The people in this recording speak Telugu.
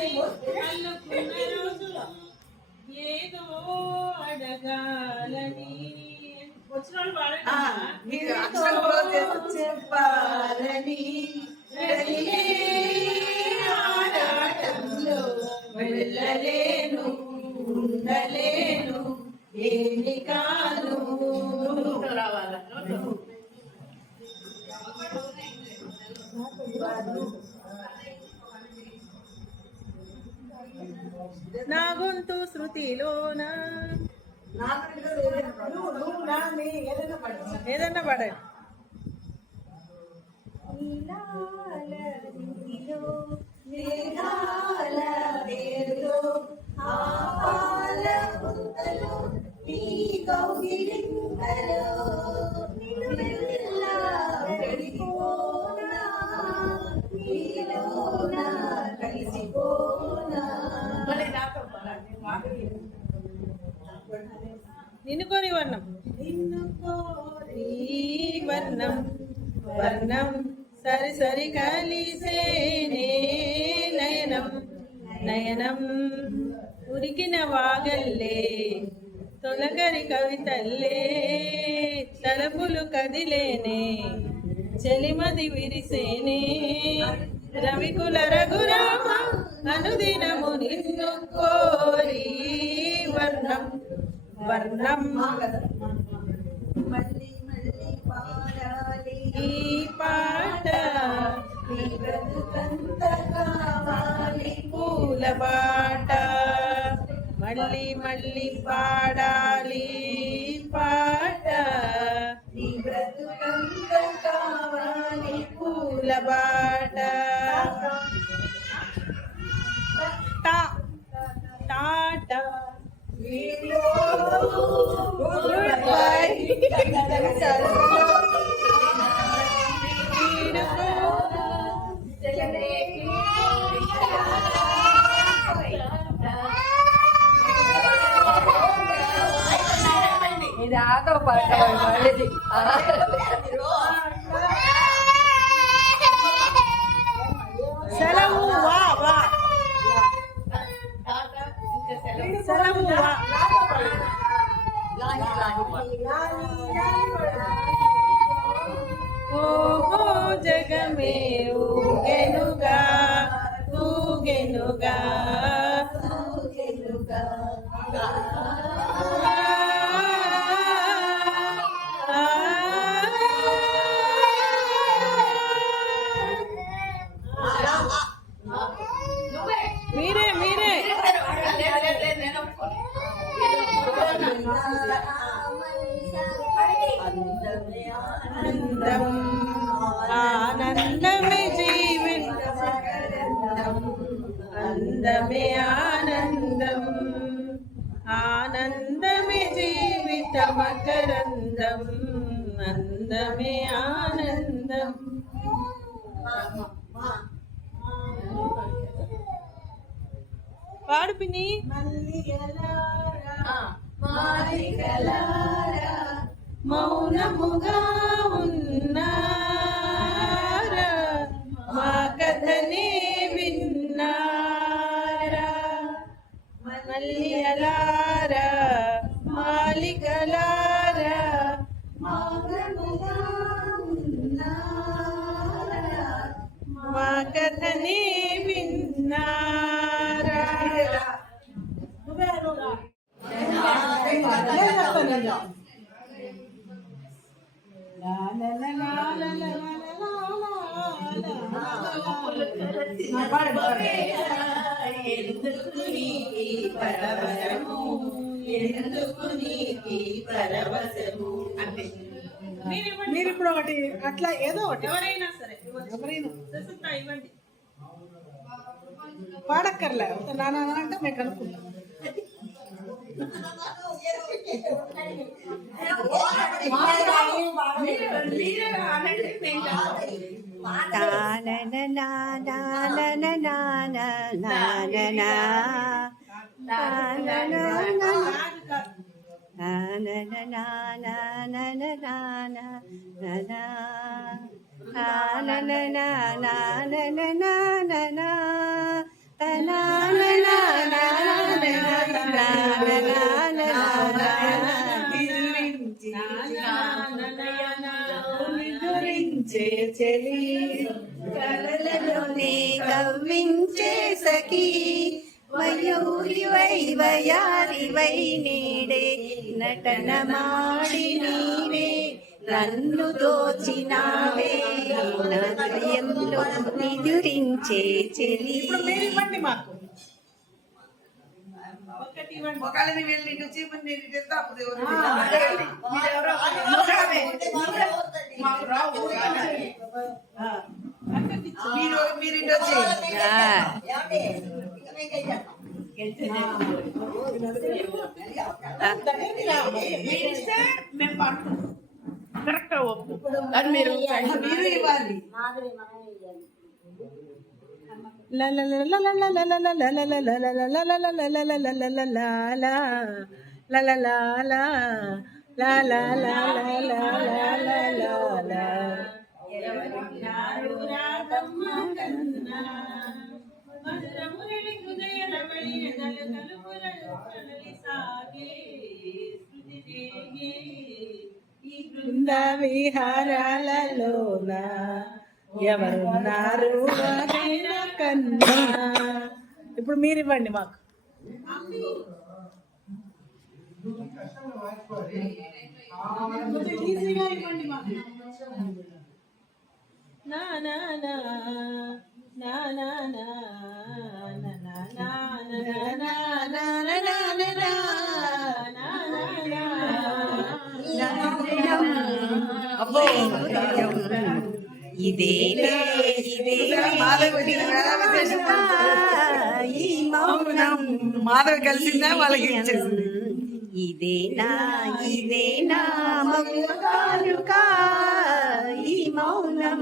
అల్లుకున్న రోజు ఏదో అడగాలని. వచ్చిన వాళ్ళు చేసి చెప్పాలని. ఆ ఏదన్నా పుంతలో, నీ కౌగిలింతలో, నిన్ను కోరి వర్ణం. నిన్ను కోరి ఈ వర్ణం వర్ణం. సరి సరి కలిసేనే నయనం నయనం. ఉరికిన వాగల్లే తొలగరి కవితల్లే తలపులు కదిలేనే చెలిమది విరిసేనే. రవికుల రఘురామ అనుదినము నిన్ను വർണ്ണം മല്ലി മല്ലി പാടാലി ഈ പാട നിവതു കന്തകാവാലി പൂലപാട മല്ലി മല്ലി പാടാലി പാട നിവതു കന്തകാവാലി പൂലപാട ఇది ఆటో పాట మళ్ళీ. జగమే ఊగెనుగా ఊగెనుగా. ఆ, మీరే మీరే. ఆనందం మకరందం అందమే ఆనందం పాడు పిన్ని. మౌనముగా మా కథనే విన్నారా? ఎందుకు నీకి పరవశము ఎందుకు నీకి పరవశము అంటే మీరు ఇప్పుడు ఒకటి అట్లా ఏదో ఒకటి. ఎవరైనా సరే. ఎవరైనా. ఇవ్వండి. పాడక్కర్లే నాన్న అంటే మేము కనుక్కుంటాం na చెలి కలలలోనే కవ్వించే సఖీ వయూరివై వయారివై నీడే నటనమాడి నీవే నన్ను దోచినావే నా హృదయంలో నిదురించే చెలి ఇప్పుడు మీరు ఇవ్వండి మాకు. ఒకటి ఇవ్వండి. ఒకళ్ళని వెళ్ళి ఇటు చీమని నేను ఇటు వెళ్తే అప్పుడు ఎవరు ఆ, అడగండి. మీరెవరో ఒకళ్ళని. మాకు రావు. మీరు మీరు ఇటు వచ్చేయండి. దగ్గరికి రా. మీరు ఇస్తే మేము పడుకుంటాం. ఒప్పుకుంటే ఒప్పు అది మీరు మీరు ఇవ్వాలి మధురమురళి హృదయ రమణీయ దళ కలుపుల కలలిసా బృంద విహారాలలోన ఎవరున్నారు కన్నా? ఇప్పుడు మీరు ఇవ్వండి మాకు. నా నా నా నా నా నా నా నా. ఇదే మౌనం మాధవ్ కలిసిందా? వాళ్ళకి ఇచ్చేసింది. ఇదేనా ఇదేనా మౌనం